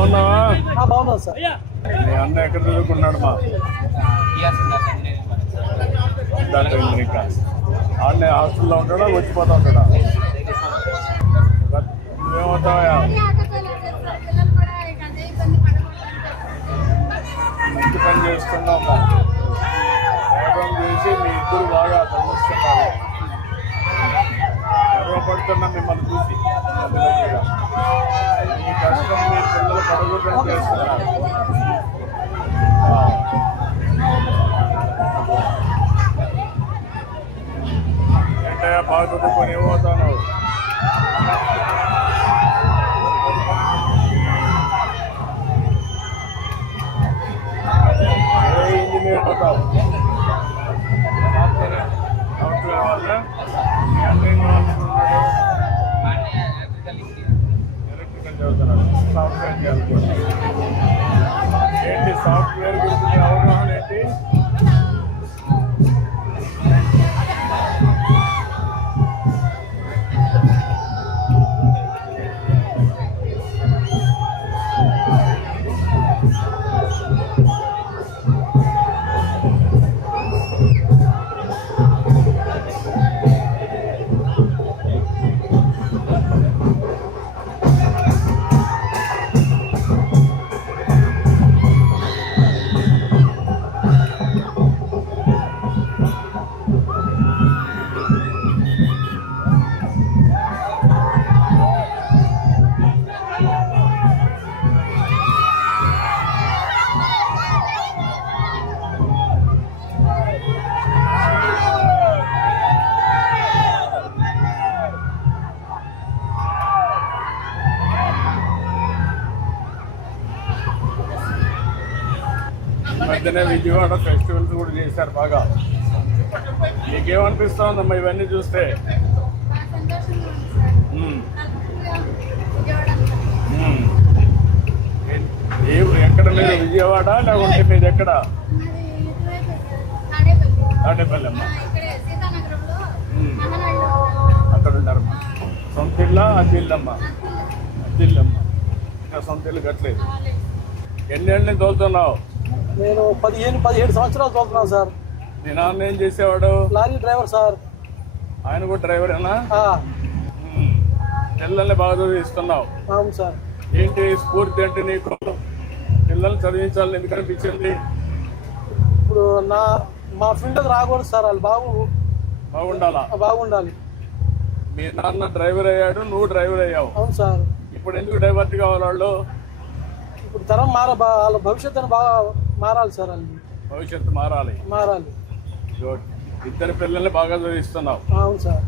బాగున్నావా? ఆ, బాగున్నాను సార్. మీ అన్న ఎక్కడ చదువుకున్నాడు మా? డాక్టర్ క్లాస్ ఆడనే హాస్టల్లో ఉంటాడా? వచ్చిపోతా ఉంటాడా? నువ్వేమవుతావా మంచి పని చేస్తున్నావు వేగం చేసి మీ ఇద్దరు బాగా చదివిస్తున్నారు గర్వపడుతున్నా మిమ్మల్ని చూసి. తల్లిదండ్రులుగా. మీ కష్టం మీ పిల్లలు పరుగులు చేస్తున్నారు ఆ. ఏంటయ్యా బాగా చదువుకొని ఏమవుతాను మధ్యనే విజయవాడ ఫెస్టివల్స్ కూడా చేశారు బాగా. నీకేమనిపిస్తోందమ్మా ఇవన్నీ చూస్తే? ఎక్కడ మీరు? విజయవాడ లేకుంటే మీది ఎక్కడ? తాడేపల్లి అమ్మ. అక్కడ ఉంటారు సొంత ఇల్లా అద్దె ఇల్లమ్మా అద్దె ఇల్లమ్మ ఇంకా సొంత ఇల్లు కట్టలేదు ఎన్నేళ్ళని తోలుతున్నావు? నేను పదిహేను పదిహేడు సంవత్సరాలు చదువుతున్నాను సార్. మీ నాన్న ఏం చేసేవాడు? Lorry driver sir. ఆయన కూడా డ్రైవరేనా. పిల్లల్ని బాగా చదివిస్తున్నావు. అవును సార్. ఏంటి స్ఫూర్తి అంటే నీకు? పిల్లల్ని చదివించాలని ఎందుకు అనిపించింది? ఇప్పుడు నా మా ఫీల్డ్కి రాకూడదు సార్ వాళ్ళు బాగు బాగుండాలా? బాగుండాలి. మీ నాన్న డ్రైవర్ అయ్యాడు నువ్వు డ్రైవర్ అయ్యావు. అవును సార్. ఇప్పుడు ఎందుకు డ్రైవర్కి కావాలి వాళ్ళు? ఇప్పుడు తరం మార బా- వాళ్ళ భవిష్యత్తును బాగా మారాలి సార్ వాళ్ళు భవిష్యత్తు మారాలి. మారాలి. గుడ్. ఇద్దరు పిల్లల్ని బాగా చదివిస్తున్నావు. అవును సార్.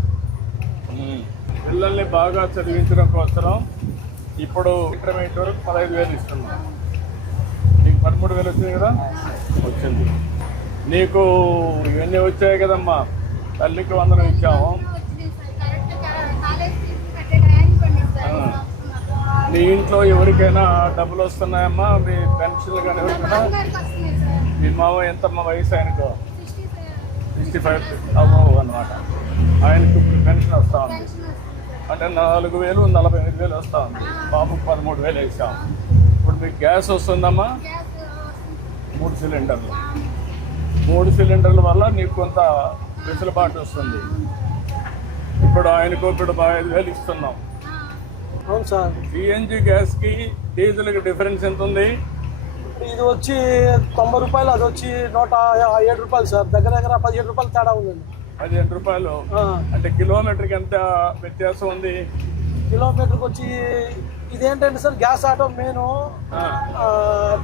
పిల్లల్ని బాగా చదివించడం కోసం ఇప్పుడు ఇంటర్మీడియట్ వరకు పదహైదు వేలు ఇస్తున్నాం. నీకు పదమూడు వేలు వచ్చింది కదా? వచ్చింది. నీకు ఇవన్నీ వచ్చాయి కదమ్మా. తల్లికి వందనం ఇచ్చాము. మీ ఇంట్లో ఎవరికైనా డబ్బులు వస్తున్నాయమ్మా? మీ పెన్షన్లు కానీ ఎవరికైనా? మీ మామ ఎంతమ్మా వయసు ఆయనకు? సిక్స్టీ ఫైవ్ అవ్వవు అనమాట ఆయనకు పెన్షన్ వస్తూ ఉంది. అంటే నాలుగు వేలు నలభై ఐదు వేలు వస్తూ ఉంది. బాబుకు పదమూడు వేలు వేసాం. ఇప్పుడు మీకు గ్యాస్ వస్తుందమ్మా? మూడు సిలిండర్లు. మూడు సిలిండర్ల వల్ల నీకు కొంత వెసులుబాటు వస్తుంది. ఇప్పుడు ఆయనకు ఇప్పుడు ఐదు వేలు ఇస్తున్నాం. అవును సార్. సిఎన్జి గ్యాస్కి డీజిల్కి డిఫరెన్స్ ఎంత ఉంది ఇది వచ్చి తొంభై రూపాయలు అది వచ్చి నూట ఏడు రూపాయలు సార్. దగ్గర దగ్గర పదిహేడు రూపాయలు తేడా ఉందండి. పదిహేను రూపాయలు? అంటే కిలోమీటర్కి ఎంత వ్యత్యాసం ఉంది? కిలోమీటర్కి వచ్చి ఇదేంటంటే sir gas auto main?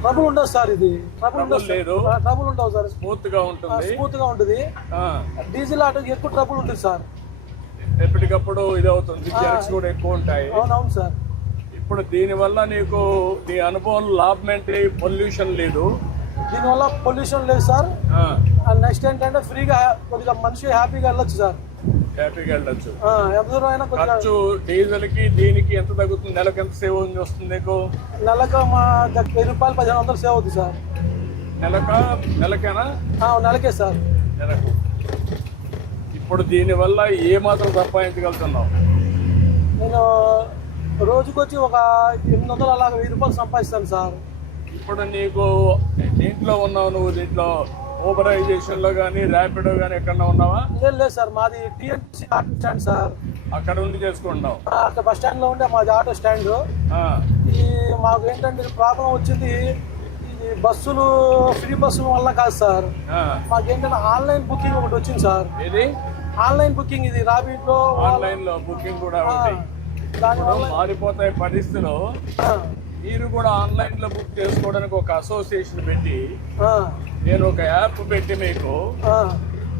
Trouble ఉండదు సార్ ఇది. ట్రబుల్ ఉండదు లేదు. ట్రబుల్ ఉండవు సార్. స్మూత్గా ఉంటుంది. స్మూత్గా ఉంటుంది. డీజిల్ ఆటోకి ఎక్కువ ట్రబుల్ ఉంటుంది సార్. ఎప్పటికప్పుడు ఇది అవుతుంది జెర్క్స్ కూడా ఎక్కువ ఉంటాయి. అవునవును సార్. ఇప్పుడు దీనివల్ల నీకు నీ అనుభవం లాభం ఏంటి పొల్యూషన్ లేదు. దీనివల్ల పొల్యూషన్ లేదు సార్. నెక్స్ట్ ఏంటంటే ఫ్రీగా కొద్దిగా మనిషి హ్యాపీగా వెళ్ళొచ్చు సార్. హ్యాపీగా వెళ్ళొచ్చు. ఎంత దూరం అయినా దీనికి ఎంత తగ్గుతుంది? నెలకు ఎంత సేవ్ వస్తుంది నీకు? నెలకు మా వెయ్యి రూపాయలు పదిహేను వందలు సేవ్ అవుతుంది సార్. నెలక? నెలకేనా? నెలకే సార్. నెలకు. ఇప్పుడు దీనివల్ల ఏ మాత్రం సంపాదించగలుగుతున్నావు? నేను రోజుకి వచ్చి ఒక ఎనిమిది వందలు అలాగ వెయ్యి రూపాయలు సంపాదిస్తాను సార్. ఇప్పుడు నీకు దీంట్లో ఉన్నావు నువ్వు దీంట్లో ఊబరైజేషన్లో కానీ ర్యాపిడో కానీ ఎక్కడన్నా ఉన్నావా? లేదు లేదు సార్ మాది టీఎన్సీ ఆటో స్టాండ్ సార్. అక్కడ ఉండి చేసుకుంటున్నావు. అక్కడ బస్ స్టాండ్లో ఉండే మాది ఆటో స్టాండ్. ఈ మాకు ఏంటంటే ప్రాబ్లం వచ్చింది ఈ బస్సులు ఫ్రీ బస్సుల వల్ల కాదు సార్. మాకేంటంటే ఆన్లైన్ బుకింగ్ ఒకటి వచ్చింది సార్. ఇది ఆన్లైన్ బుకింగ్ ఇది రాబిట్లో ఆన్లైన్లో బుకింగ్ కూడా ఉంటాయి మారిపోతాయి పరిస్థితులు. మీరు కూడా ఆన్లైన్లో బుక్ చేసుకోవడానికి ఒక అసోసియేషన్ పెట్టి నేను ఒక యాప్ పెట్టి మీకు.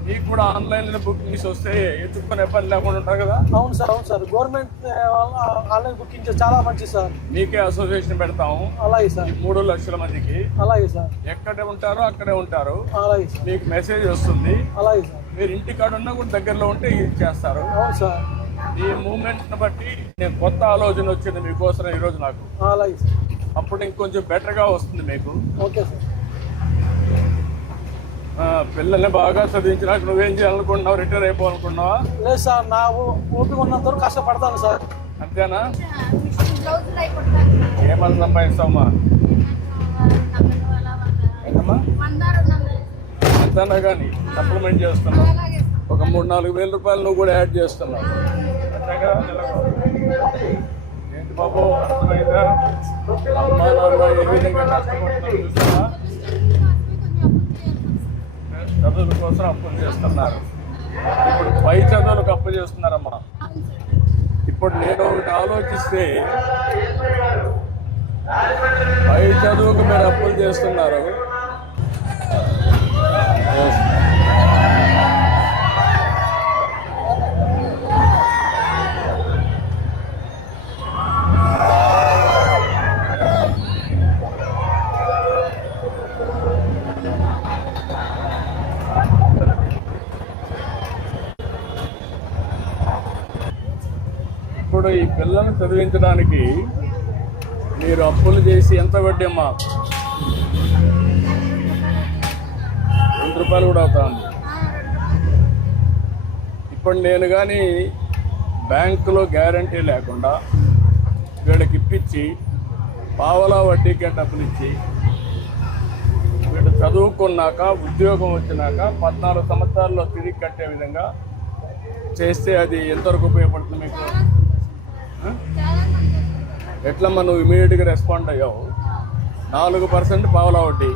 మీకు కూడా ఆన్లైన్లో బుకింగ్స్ వస్తే ఎత్తుకునే పని లేకుండా ఉంటారు కదా? అవును సార్ అవును సార్. గవర్నమెంట్ వల్ల ఆన్లైన్ బుకింగ్ చేస్తే చాలా మంచిది సార్. మీకే అసోసియేషన్ పెడతాము. అలాగే సార్. మూడు లక్షల మందికి. అలాగే సార్. ఎక్కడ ఉంటారో అక్కడే ఉంటారు. అలాగే మీకు మెసేజ్ వస్తుంది. అలాగే సార్. మీరు ఇంటికాడ ఉన్నా కూడా దగ్గరలో ఉంటే ఇది చేస్తారు. ఈ మూమెంట్ బట్టి నేను కొత్త ఆలోచన వచ్చింది మీకోసం ఈరోజు నాకు. అలాగే సార్. అప్పుడు ఇంకొంచెం బెటర్గా వస్తుంది మీకు. Okay sir. పిల్లల్ని బాగా చదివించినాక నువ్వేం చేయాలనుకుంటున్నావు? రిటైర్ అయిపోవాలనుకున్నావా లేదు సార్. నా ఓపిక ఉన్నంత వరకు కష్టపడతాను సార్. అంతేనా? బ్లౌజులు అయిపోతాను ఏమని సంపాదిస్తావమ్మా ఏంటమ్మా? ఎంతైనా కానీ? సప్లిమెంట్ చేస్తున్నావు? ఒక మూడు నాలుగు వేల రూపాయలు నువ్వు కూడా యాడ్ చేస్తున్నావు. ఏంటి బాబు? అర్థమైందా? అమ్మా నాన్న ఏ విధంగా కష్టపడుతున్నారు చూసావా? చదువుల కోసం అప్పులు చేస్తున్నారు. ఇప్పుడు పై చదువులకు అప్పు చేస్తున్నారమ్మా. ఇప్పుడు నేను ఒకటి ఆలోచిస్తే పై చదువుకు మీరు అప్పులు చేస్తున్నారు. ఇప్పుడు ఈ పిల్లల్ని చదివించడానికి మీరు అప్పులు చేసి ఎంత వడ్డీ అమ్మా? రూపాయలు కూడా అవుతా ఉంది. ఇప్పుడు నేను కానీ బ్యాంకులో గ్యారంటీ లేకుండా వీళ్ళకి ఇప్పించి పావలా వడ్డీకే డబ్బులు ఇచ్చి వీళ్ళు చదువుకున్నాక ఉద్యోగం వచ్చినాక పద్నాలుగు సంవత్సరాల్లో తిరిగి కట్టే విధంగా చేస్తే అది ఎంతవరకు ఉపయోగపడుతుంది మీకు? ఎట్లమ్మా నువ్వు ఇమీడియట్గా రెస్పాండ్ అయ్యావు? నాలుగు పర్సెంట్ పావలా వడ్డీ.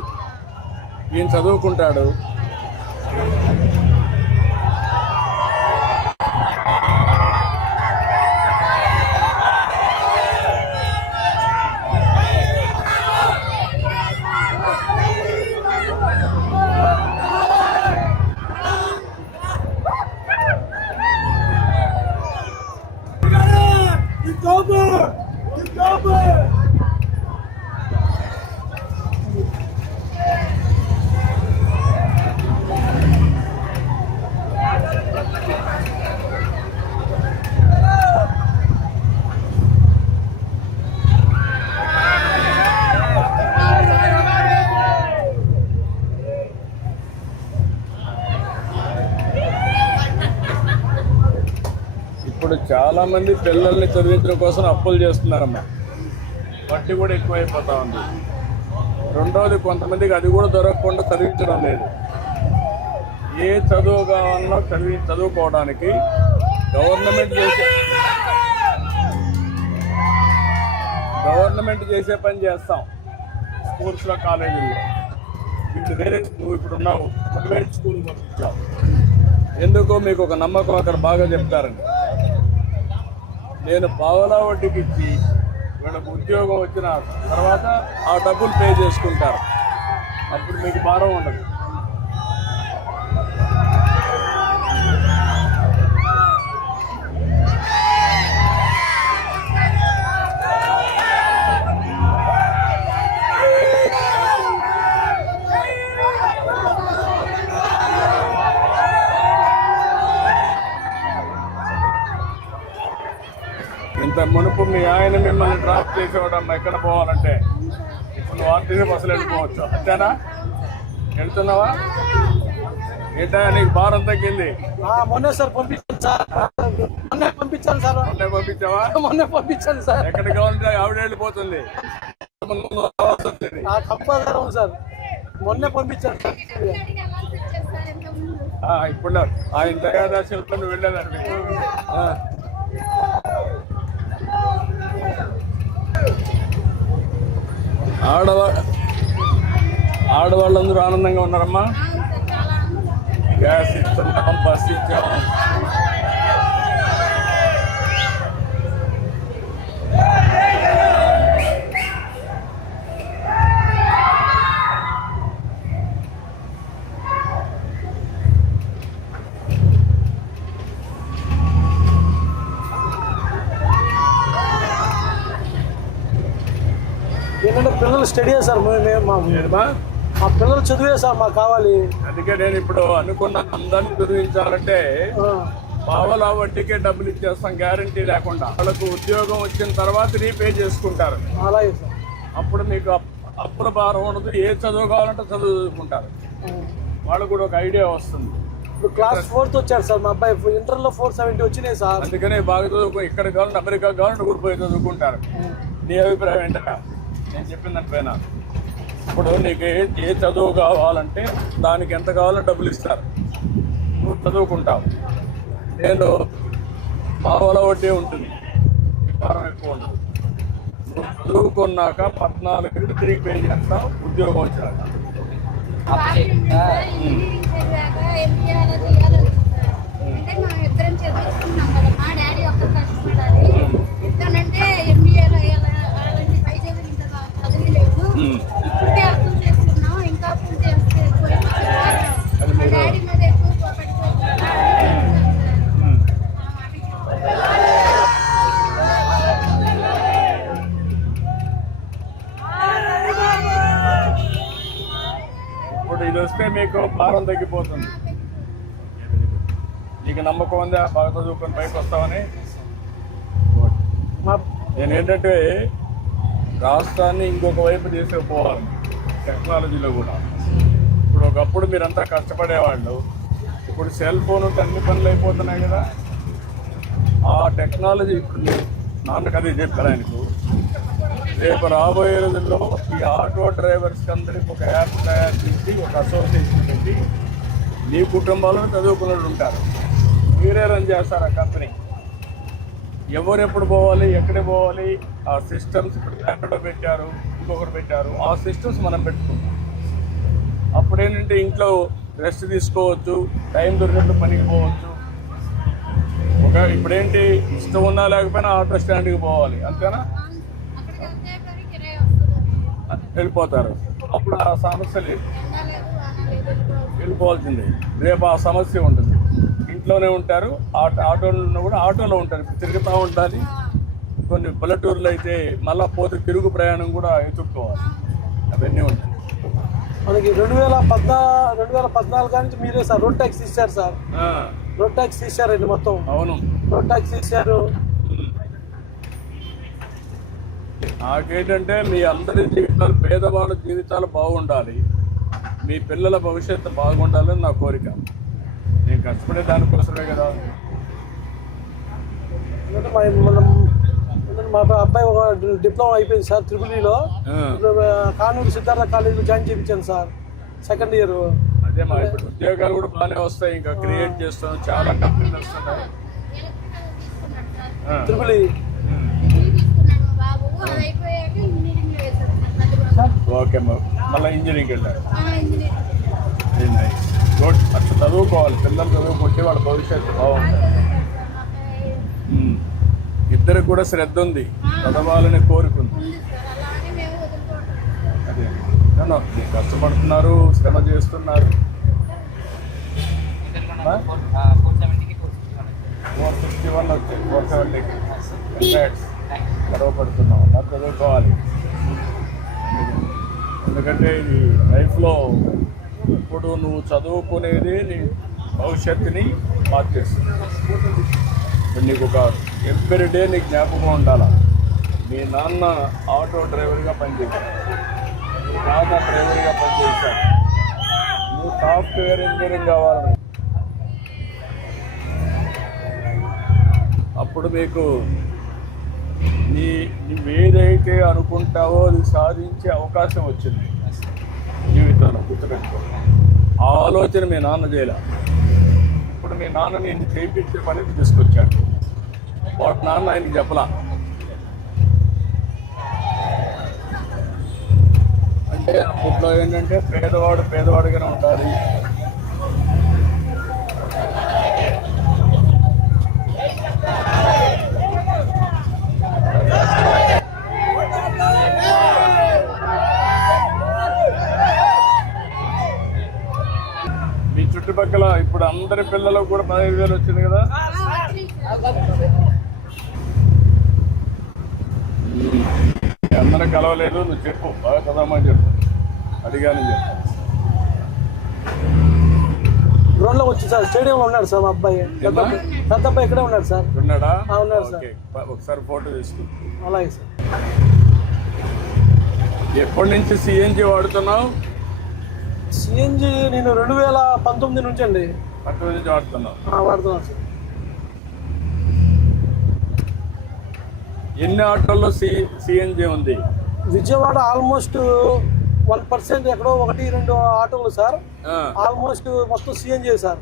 ఈయన చదువుకుంటాడు. ఇప్పుడు చాలా మంది పిల్లల్ని చదివించడం కోసం అప్పులు చేస్తున్నారమ్మా. వడ్డీ కూడా ఎక్కువైపోతా ఉంది. రెండవది కొంతమందికి అది కూడా దొరకకుండా చదివించడం లేదు. ఏ చదువు కావాలన్నా చదివి చదువుకోవడానికి గవర్నమెంట్ చేసే గవర్నమెంట్ చేసే పని చేస్తాం. స్కూల్స్లో కాలేజీల్లో. ఇప్పుడు వేరే నువ్వు ఇప్పుడు ఉన్నావు. ప్రైవేట్ స్కూల్ పంపించావు ఎందుకో మీకు ఒక నమ్మకం అక్కడ బాగా చెప్తారండి. నేను పావలా వడ్డీకి ఇచ్చి వీళ్ళకు ఉద్యోగం వచ్చిన తర్వాత ఆ డబ్బులు పే చేసుకుంటారు. అప్పుడు మీకు భారం ఉండదు. చేసేవాడమ్మా ఎక్కడ పోవాలంటే ఇప్పుడు నువ్వు ఆర్టీసీ బస్సులు వెళ్ళిపోవచ్చు. అంతేనా? వెళ్తున్నావా? ఏంటా నీకు భారం తగ్గింది మొన్నే సార్ పంపించాను సార్. మొన్నే పంపించాను సార్. మొన్నే పంపించావా? మొన్నే పంపించాను సార్. ఎక్కడికి కావాలంటే ఆవిడ వెళ్ళిపోతుంది. సార్. మొన్నే పంపించాను సార్. ఇప్పుడు ఆయన దయాదాశలతో నువ్వు ఆడవా ఆడవాళ్ళందరూ ఆనందంగా ఉన్నారమ్మా. గ్యాస్ ఇస్తున్నాం బస్ ఇచ్చాం ఏంటంటే పిల్లలు స్టడీ సార్ మేము మా పిల్లలు చదివే సార్ మాకు కావాలి. అందుకే నేను ఇప్పుడు అనుకున్న అందరిని చదివించాలంటే పావలా వడ్డీకే డబ్బులు ఇచ్చేస్తాం గ్యారంటీ లేకుండా. వాళ్ళకు ఉద్యోగం వచ్చిన తర్వాత రీపే చేసుకుంటారు. అలాగే సార్. అప్పుడు మీకు అప్- అప్పుల భారం ఉండదు ఏ చదువు కావాలంటే చదువుకుంటారు. వాళ్ళకు కూడా ఒక ఐడియా వస్తుంది. ఇప్పుడు క్లాస్ ఫోర్త్ వచ్చాడు సార్ మా అబ్బాయి ఇంటర్లో ఫోర్ సెవెంటీ వచ్చినాయి సార్. అందుకనే బాగా చదువుకో ఇక్కడ కావాలంటే అమెరికా కావాలంటే కూడా పోయి చదువుకుంటారు. నీ అభిప్రాయం ఏంటరా? నేను చెప్పిన దానిపైన ఇప్పుడు నీకు ఏ ఏ చదువు కావాలంటే దానికి ఎంత కావాలో డబ్బులు ఇస్తారు. నువ్వు చదువుకుంటావు. నేను మావల వడ్డీ ఉంటుంది. భారం ఎక్కువ ఉండదు. నువ్వు చదువుకున్నాక పద్నాలుగు తిరిగి పే చేస్తావు ఉద్యోగం వచ్చాక. అంటే ఇద్దరం కదా. నమ్మకం తగ్గిపోతుంది. నీకు నమ్మకం ఉందా? బాగా చదువుకొని పైకి వస్తామని మా నేను ఏంటంటే రాష్ట్రాన్ని ఇంకొక వైపు తీసుకుపోవాలి టెక్నాలజీలో కూడా. ఇప్పుడు ఒకప్పుడు మీరంతా కష్టపడేవాళ్ళు. ఇప్పుడు సెల్ ఫోన్ అన్ని పనులు అయిపోతున్నాయి కదా. ఆ టెక్నాలజీ ఇప్పుడు నాన్నకు అదే చెప్పారు ఆయనకు? రేపు రాబోయే రోజుల్లో ఈ ఆటో డ్రైవర్స్కి అందరికి ఒక యాప్ తయారు చేసి ఒక అసోసియేషన్ పెట్టి మీ కుటుంబాల్లో చదువుకున్న వాళ్ళు ఉంటారు. మీరే రన్ చేస్తారు ఆ కంపెనీ ఎవరు ఎప్పుడు పోవాలి ఎక్కడ పోవాలి ఆ సిస్టమ్స్ ఇప్పుడు ఎక్కడ పెట్టారు ఇంకొకటి పెట్టారు ఆ సిస్టమ్స్ మనం పెట్టుకుంటాం. అప్పుడేంటంటే ఇంట్లో రెస్ట్ తీసుకోవచ్చు టైం దొరికినట్టు పనికి పోవచ్చు ఒక ఇప్పుడేంటి ఇష్టం ఉన్నా లేకపోయినా ఆటో స్టాండ్కి పోవాలి అంతేనా అక్కడికి వెళ్తే మరి కిరాయి వస్తుంది వెళ్ళిపోతారు. అప్పుడు ఆ సమస్య లేదు. వెళ్ళిపోవాల్సిందే. రేపు ఆ సమస్య ఉంటుంది. ఇంట్లోనే ఉంటారు. ఆటో ఆటోలో కూడా ఆటోలో ఉంటారు. తిరుగుతూ ఉండాలి. కొన్ని పల్లెటూర్లు అయితే మళ్ళా పోతే తిరుగు ప్రయాణం కూడా ఎదుర్కోవాలి. అవన్నీ ఉంటాయి. మనకి రెండు వేల పద్నా రెండు వేల పద్నాలుగు నుంచి మీరే సార్ రోడ్ ట్యాక్స్ ఇచ్చారు సార్. రోడ్ ట్యాక్స్ ఇచ్చారండి మొత్తం. అవును. రోడ్ ట్యాక్స్ ఇచ్చారు. నాకేంటంటే మీ అందరి జీవితాలు పేదవాళ్ళ జీవితాలు బాగుండాలి. మీ పిల్లల భవిష్యత్తు బాగుండాలని నా కోరిక. నేను కష్టపడే దానికోసమే కదా. మనం మా అబ్బాయి ఒక డిప్లొమా అయిపోయింది సార్ త్రిపులిలో కానూరు సిద్ధార్థ కాలేజీలో జాయిన్ చేయించాను సార్ సెకండ్ ఇయర్ అదే మా ఇప్పుడు ఉద్యోగాలు కూడా బాగానే వస్తాయి ఇంకా క్రియేట్ చేస్తాం చాలా కంపెనీలు వస్తున్నాయి. త్రిపులి ఉమ్. డిగ్రీ తీసుకున్నాడు మా బాబు అది అయిపోయాక ఇంజనీరింగ్ వేశాడు సార్ చదువు ఓకే అమ్మా. మళ్ళీ ఇంజనీరింగ్ వెళ్ళారు గుడ్ అట్లా చదువుకోవాలి. పిల్లలు చదువుకుంటే వాళ్ళ భవిష్యత్తు బాగుంటుంది. ఉమ్. ఇద్దరికి కూడా శ్రద్ధ ఉంది. చదవాలని కోరుకుంది అదే. మీరు కష్టపడుతున్నారు శ్రమ చేస్తున్నారు. ఫోర్ సిక్స్టీ వన్ వచ్చింది ఫోర్ సెవెంటీకి గర్వపడుతున్నాం. నాకు చదువుకోవాలి. ఎందుకంటే ఇది లైఫ్లో ఇప్పుడు నువ్వు చదువుకునేది నీ భవిష్యత్తుని మార్చేస్తుంది. ఇప్పుడు నీకు ఒక ఎవ్రీ డే నీకు జ్ఞాపకం ఉండాలా? మీ నాన్న ఆటో డ్రైవర్గా పనిచేశాడు. మీ నాన్న డ్రైవర్గా పనిచేశాడు. నువ్వు సాఫ్ట్వేర్ ఇంజనీరింగ్ కావాలని. అప్పుడు మీకు నీ నువ్వేదైతే అనుకుంటావో అది సాధించే అవకాశం వచ్చింది. జీవితంలో గుర్తుపెట్టుకో ఆ ఆలోచన మీ నాన్న చేయలే. ఇప్పుడు మీ నాన్న నేను చేయించే పనికి తీసుకొచ్చాడు. వాటి నాన్న ఆయనకి చెప్పలా. అంటే అప్పట్లో ఏంటంటే పేదవాడు పేదవాడిగానే ఉండాలి. చుట్టుపక్కల ఇప్పుడు అందరి పిల్లలకు కూడా పదహైదు వేలు వచ్చింది కదా? అందరూ కలవలేదు నువ్వు చెప్పు. బాగా చదవమని చెప్పు. అడిగానని చెప్పు. గ్రౌండ్లో వచ్చి సార్ స్టేడియంలో ఉన్నాడు సార్ మా అబ్బాయి. పెద్ద అబ్బాయి ఇక్కడే ఉన్నాడు సార్. ఉన్నాడా? ఉన్నాడు సార్. ఒకసారి ఫోటో తీసుకు. అలాగే సార్. ఎప్పటి నుంచి సిఎన్జి వాడుతున్నావు? సిఎన్జి నేను రెండు వేల పంతొమ్మిది నుంచి అండి. వాడుతున్నాను సార్ ఎన్ని ఆటోల్లో సి సిఎన్జి ఉంది? విజయవాడ ఆల్మోస్ట్ వన్ పర్సెంట్ ఎక్కడో ఒకటి రెండు ఆటోలు సార్. ఆల్మోస్ట్ మొత్తం CNG sir.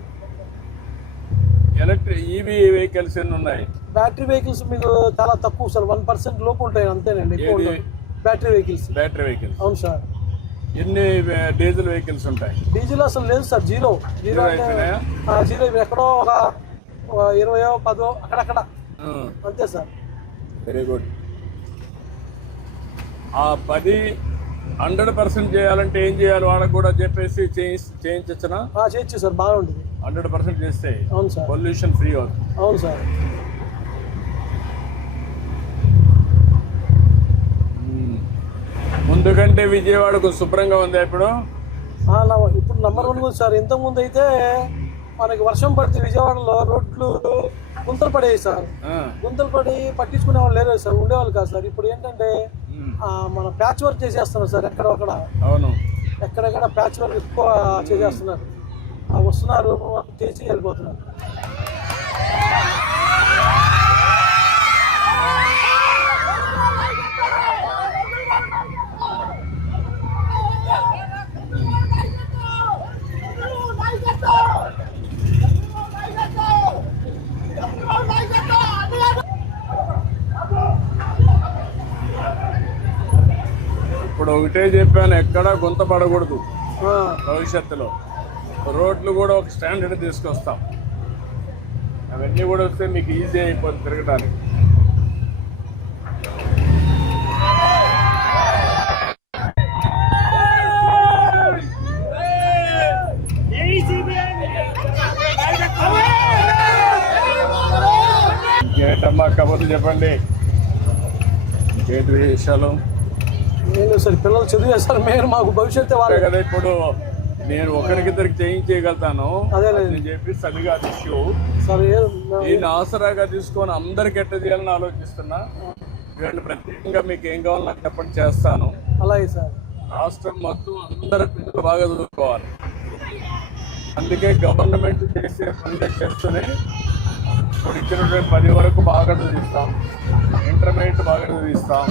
Electric EV vehicles ఎన్ని ఉన్నాయి? బ్యాటరీ వెహికల్స్ మీకు చాలా తక్కువ సార్. వన్ పర్సెంట్ లోపు ఉంటాయి అంతేనండి. Battery vehicles. Battery vehicles. అవును సార్. ఎన్ని డీజిల్ వెహికల్స్ ఉంటాయి? డీజిల్ అసలు లేదు సార్ జీరో. జీరో జీరో ఎక్కడో ఒక ఇరవయో పదో అక్కడక్కడ. అంతే సార్. వెరీ గుడ్ ఆ పది హండ్రెడ్ పర్సెంట్ చేయాలంటే ఏం చేయాలి? వాళ్ళకు కూడా చెప్పేసి చేయించ చేయించచ్చునా? ఆ, చేయొచ్చు సార్ బాగా ఉంటుంది హండ్రెడ్ పర్సెంట్ చేస్తే అవును సార్. పొల్యూషన్ ఫ్రీ అవుతుంది. అవును సార్. ముందు కంటే విజయవాడకు శుభ్రంగా ఉంది ఇప్పుడు? ఇప్పుడు నంబర్ వన్ ఉంది సార్. ఇంతకుముందు అయితే మనకి వర్షం పడితే విజయవాడలో రోడ్లు గుంతలు పడేవి సార్. గుంతలు పడి పట్టించుకునే వాళ్ళు లేరు సార్. ఉండేవాళ్ళు కాదు సార్. ఇప్పుడు ఏంటంటే మన ప్యాచ్ వర్క్ చేసేస్తున్నారు సార్. ఎక్కడొక్కడ అవును. ఎక్కడెక్కడ ప్యాచ్ వర్క్ ఎక్కువ చేసేస్తున్నారు. వస్తున్నారు చేసి వెళ్ళిపోతున్నారు. ఒకటే చెప్పాను ఎక్కడా గుంత పడకూడదు. భవిష్యత్తులో. రోడ్లు కూడా ఒక స్టాండర్డ్ తీసుకొస్తాం. అవన్నీ కూడా వస్తే మీకు ఈజీ అయిపోతుంది తిరగడానికి ఇంకేంటమ్మా కబుర్లు చెప్పండి. ఇంకేంటి విషయాలు. నేను సార్ పిల్లలు చదివేస్తారు మేము మాకు భవిష్యత్తు వాళ్ళు. కదా ఇప్పుడు నేను ఒకరికిద్దరికి లేదు. నేను చెప్పి సరిగా ఇష్యూ. సార్ నేను ఆసరాగా తీసుకొని అందరికి ఎట్ట చేయాలని ఆలోచిస్తున్నా. ప్రత్యేకంగా మీకు ఏం కావాలో నాకు చెప్పండి చేస్తాను. అలాగే సార్. రాష్ట్రం మొత్తం అందరి పిల్లలు బాగా చదువుకోవాలి. అందుకే గవర్నమెంట్ చేసే పనులు చేస్తూనే ఇప్పుడు ఇచ్చినటువంటి పది వరకు బాగా చదివిస్తాం. ఇంటర్మీడియట్ బాగా చదివిస్తాం.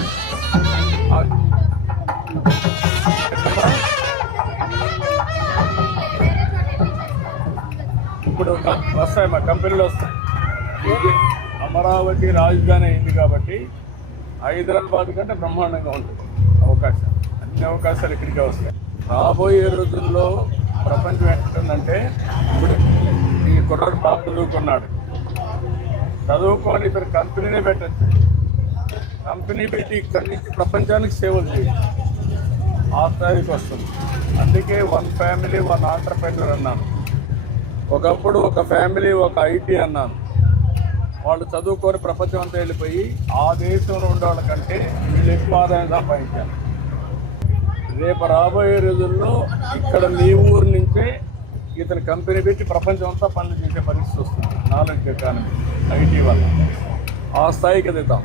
ఇప్పుడు వస్తాయి మా కంపెనీలు వస్తాయి. అమరావతి రాజధాని అయింది కాబట్టి హైదరాబాద్ కంటే బ్రహ్మాండంగా ఉంటుంది అవకాశం. అన్ని అవకాశాలు ఇక్కడికే వస్తాయి. రాబోయే రోజుల్లో ప్రపంచం ఏంటంటే ఇప్పుడు ఈ కుర్రాడు బాగా చదువుకున్నాడు. చదువుకొని ఇక్కడ కంపెనీనే పెట్టచ్చు. కంపెనీ పెట్టి ఇక్కడి నుంచి ప్రపంచానికి సేవలు చేయాలి. ఆ స్థాయికి వస్తుంది. అందుకే వన్ ఫ్యామిలీ వన్ ఆంటర్ప్రెన్యూర్ అన్నాను. ఒకప్పుడు ఒక ఫ్యామిలీ ఒక ఐటీ అన్నాను. వాళ్ళు చదువుకొని ప్రపంచం అంతా వెళ్ళిపోయి ఆ దేశంలో ఉండేవాళ్ళ కంటే వీళ్ళు ఎక్కువ ఆదాయం సంపాదించారు. రేపు రాబోయే రోజుల్లో ఇక్కడ మీ ఊరు నుంచే ఇతను కంపెనీ పెట్టి ప్రపంచం అంతా పనులు చేసే పరిస్థితి వస్తుంది. నాలెడ్జ్ ఎకానమీ ఐటీ వల్ల. ఆ స్థాయికి ఎదుగుతాం.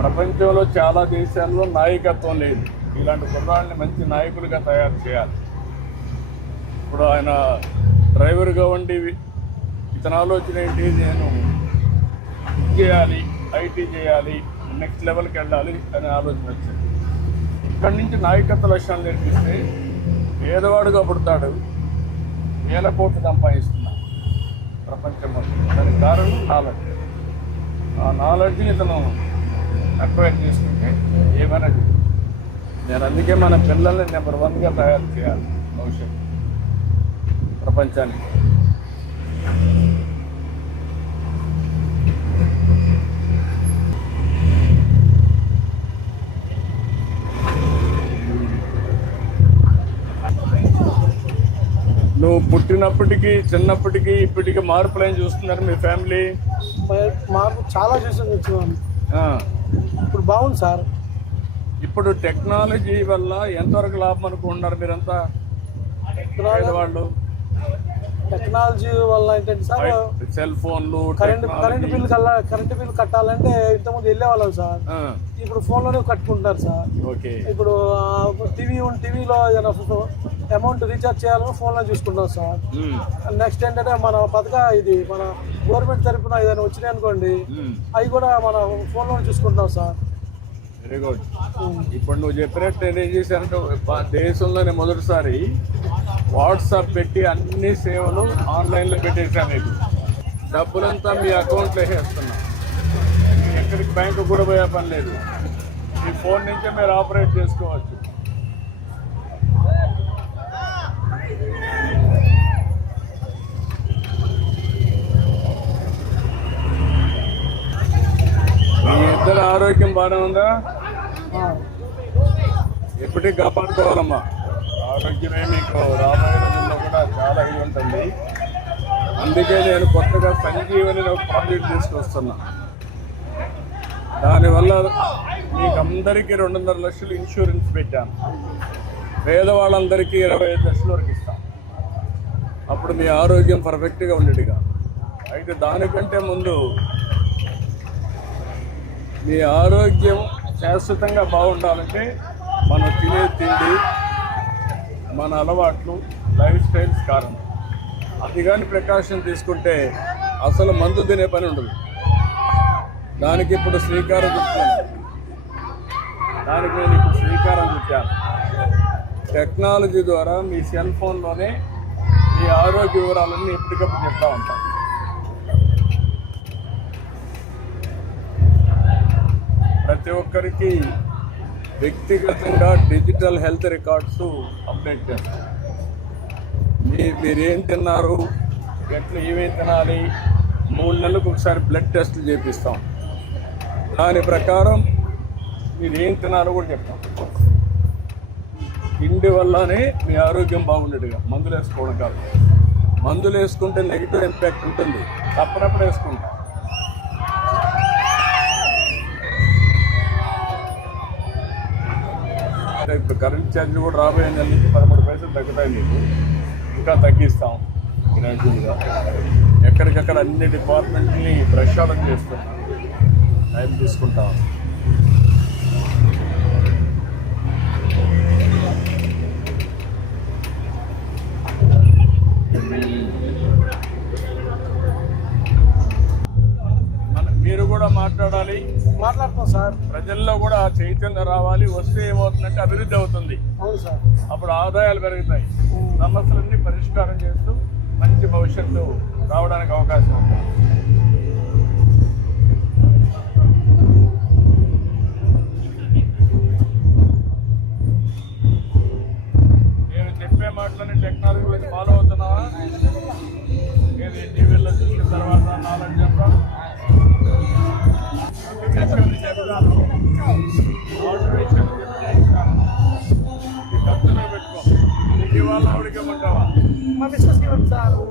ప్రపంచంలో చాలా దేశాల్లో నాయకత్వం లేదు. ఇలాంటి కుర్రాళ్ళని మంచి నాయకులుగా తయారు చేయాలి. ఇప్పుడు ఆయన డ్రైవర్గా ఉండి ఇతని ఆలోచన ఏంటి? నేను చేయాలి ఐటీ చేయాలి నెక్స్ట్ లెవెల్కి వెళ్ళాలి అనే ఆలోచన వచ్చింది. ఇక్కడి నుంచి నాయకత్వ లక్షణాలు నేర్పిస్తే పేదవాడుగా పుడతాడు వేల కోట్లు సంపాదిస్తున్నాడు ప్రపంచం దానికి కారణం నాలెడ్జ్. ఆ నాలెడ్జ్ని ఇతను అక్వైర్ చేసుకుంటే ఏమైనా నేను అందుకే మన పిల్లల్ని నెంబర్ వన్గా తయారు చేయాలి భవిష్యత్తు. ప్రపంచానికి. నువ్వు పుట్టినప్పటికీ చిన్నప్పటికీ ఇప్పటికీ మార్పులు ఏం చూస్తున్నారు మీ ఫ్యామిలీ? మార్పు చాలా చూసి వచ్చినాం ఆ, ఇప్పుడు బాగుంది సార్. ఇప్పుడు టెక్నాలజీ వల్ల ఎంతవరకు లాభం అనుకుంటున్నారు మీరంతా? పేదవాళ్ళు? టెక్నాలజీ వల్ల ఏంటంటే సార్ సెల్ ఫోన్లు కరెంట్ కరెంట్ బిల్ కల్లా కరెంట్ బిల్ కట్టాలంటే ఇంతకుముందు వెళ్ళేవాళ్ళం సార్. ఇప్పుడు ఫోన్లోనే కట్టుకుంటున్నారు సార్. ఓకే. ఇప్పుడు టీవీ టీవీలో ఏదైనా అమౌంట్ రీఛార్జ్ చేయాలని ఫోన్లో చూసుకుంటాం సార్. నెక్స్ట్ ఏంటంటే మన పథక ఇది మన గవర్నమెంట్ తరపున ఏదైనా వచ్చినాయి అనుకోండి అవి కూడా మన ఫోన్లో చూసుకుంటాం సార్. వెరీ గుడ్ ఇప్పుడు నువ్వు చెప్పినట్టు నేను ఏం చేశానంటే దేశంలోనే మొదటిసారి వాట్సాప్ పెట్టి అన్ని సేవలు ఆన్లైన్లో పెట్టేశాను మీకు డబ్బులంతా మీ అకౌంట్లో వేసేస్తున్నా. ఎక్కడికి బ్యాంకు కూడా పోయే పని లేదు. మీ ఫోన్ నుంచే మీరు ఆపరేట్ చేసుకోవచ్చు. ఆరోగ్యం బాగానే ఉందా? ఎప్పటికీ కాపాడుకోవాలమ్మా. ఆరోగ్యమే మీకు. రాబోయే రోజుల్లో కూడా చాలా ఇది ఉంటుంది. అందుకే నేను కొత్తగా సంజీవని ఒక ప్రాజెక్ట్ తీసుకొస్తున్నా. దానివల్ల మీకు అందరికీ రెండున్నర లక్షలు ఇన్సూరెన్స్ పెట్టాను. పేదవాళ్ళందరికీ ఇరవై ఐదు లక్షల వరకు ఇస్తాం. అప్పుడు మీ ఆరోగ్యం పర్ఫెక్ట్గా ఉండేదిగా. అయితే దానికంటే ముందు మీ ఆరోగ్యం శాశ్వతంగా బాగుండాలంటే మనం తినే తిండి మన అలవాట్లు లైఫ్ స్టైల్స్ కారణం. అది కానీ ప్రికాషన్ తీసుకుంటే అసలు మందు తినే పని ఉండదు. దానికి ఇప్పుడు శ్రీకారం చుట్టాను. దానికి నేను ఇప్పుడు శ్రీకారం చుట్టాను. టెక్నాలజీ ద్వారా మీ సెల్ ఫోన్లోనే మీ ఆరోగ్య వివరాలన్నీ ఎప్పటికప్పుడు చెప్తా ఉంటాను. ప్రతి ఒక్కరికి వ్యక్తిగతంగా డిజిటల్ హెల్త్ రికార్డ్స్ అప్డేట్ చేస్తాం. మీ మీరేం తిన్నారు? ఎట్లా ఏమేమి తినాలి? మూడు నెలలకు ఒకసారి బ్లడ్ టెస్ట్లు చేపిస్తాం. దాని ప్రకారం మీరు ఏం తినాలో కూడా చెప్తాం. తిండి వల్లనే మీ ఆరోగ్యం బాగుండేట్టుగా మందులు వేసుకోవడం కాదు. మందులు వేసుకుంటే నెగిటివ్ ఇంపాక్ట్ ఉంటుంది. తప్పనప్పుడు వేసుకుంటాం. అంటే ఇప్పుడు కరెంట్ ఛార్జీలు కూడా రాబోయే నెల నుంచి పదమూడు పైసలు తగ్గుతాయి మీకు. ఇంకా తగ్గిస్తాం గ్రాడ్యువల్గా. ఎక్కడికక్కడ అన్ని డిపార్ట్మెంట్ని ప్రక్షాళన చేస్తున్నాం. టైం తీసుకుంటాం. మన మీరు కూడా మాట్లాడాలి. మాట్లాడుతాం సార్. ప్రజల్లో కూడా ఆ చైతన్యం రావాలి. వస్తే ఏమవుతుందంటే అభివృద్ధి అవుతుంది. అవును సార్. అప్పుడు ఆదాయాలు పెరుగుతాయి. సమస్యలన్నీ పరిష్కారం చేస్తూ మంచి భవిష్యత్తు రావడానికి అవకాశం ఉంది. ఈ ఖర్చులో పెట్టుకో నీకు